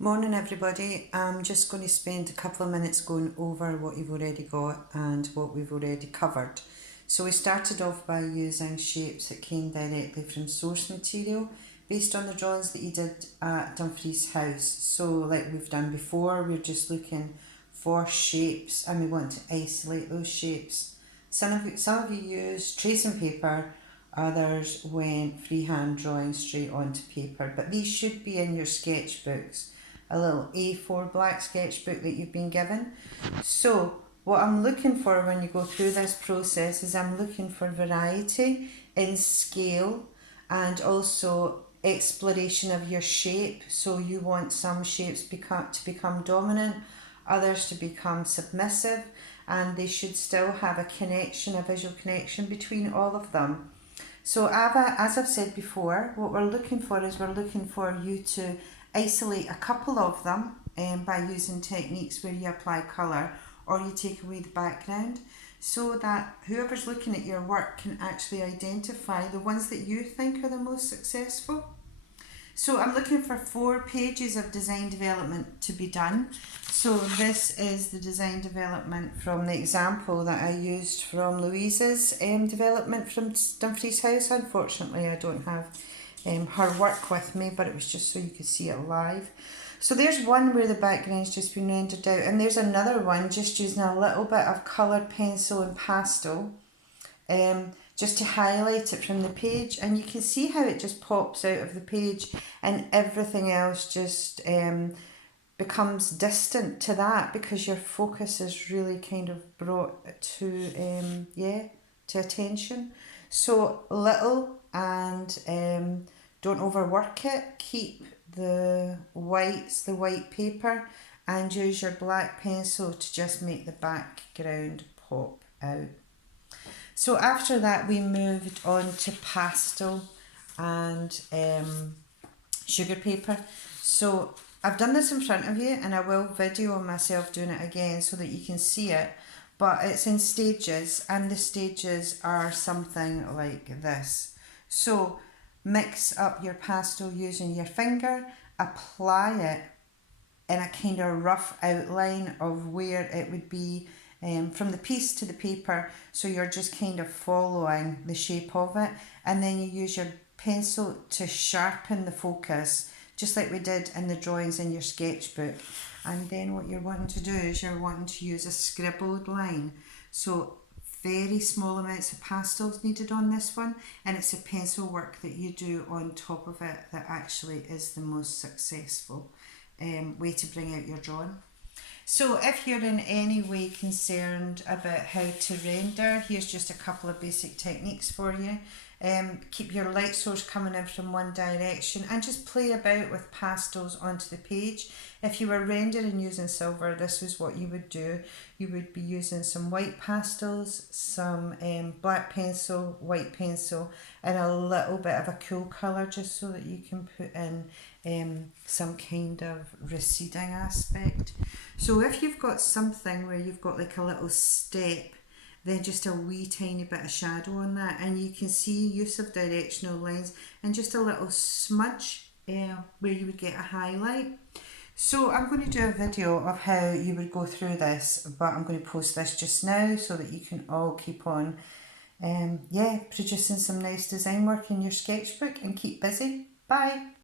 Morning everybody. I'm just going to spend a couple of minutes going over what you've already got and what we've already covered. So we started off by using shapes that came directly from source material based on the drawings that you did at Dumfries House. So like we've done before, we're just looking for shapes and we want to isolate those shapes. Some of you used tracing paper, others went freehand drawing straight onto paper, but these should be in your sketchbooks, a little A4 black sketchbook that you've been given. So what I'm looking for when you go through this process is I'm looking for variety in scale and also exploration of your shape. So you want some shapes to become dominant, others to become submissive, and they should still have a connection, a visual connection between all of them. So as I've said before, what we're looking for is we're looking for you to isolate a couple of them by using techniques where you apply colour or you take away the background, so that whoever's looking at your work can actually identify the ones that you think are the most successful. So I'm looking for 4 pages of design development to be done. So this is the design development from the example that I used from Louise's development from Dumfries House. Unfortunately, I don't have her work with me, but it was just so you could see it live. So there's one where the background's just been rendered out, and there's another one just using a little bit of coloured pencil and pastel just to highlight it from the page, and you can see how it just pops out of the page and everything else just becomes distant to that because your focus is really kind of brought to attention. So little and don't overwork it. Keep the white paper, and use your black pencil to just make the background pop out. So after that we moved on to pastel and sugar paper. So I've done this in front of you and I will video myself doing it again so that you can see it, but it's in stages and the stages are something like this. So mix up your pastel using your finger, apply it in a kind of rough outline of where it would be from the piece to the paper, so you're just kind of following the shape of it, and then you use your pencil to sharpen the focus just like we did in the drawings in your sketchbook. And then what you're wanting to do is you're wanting to use a scribbled line. So very small amounts of pastels needed on this one, and it's a pencil work that you do on top of it that actually is the most successful way to bring out your drawing. So if you're in any way concerned about how to render, here's just a couple of basic techniques for you. Keep your light source coming in from one direction and just play about with pastels onto the page. If you were rendering using silver, this is what you would do. You would be using some white pastels, some black pencil, white pencil, and a little bit of a cool colour just so that you can put in some kind of receding aspect. So if you've got something where you've got like a little step, then just a wee tiny bit of shadow on that, and you can see use of directional lines and just a little smudge where you would get a highlight. So I'm going to do a video of how you would go through this, but I'm going to post this just now so that you can all keep on producing some nice design work in your sketchbook and keep busy. Bye.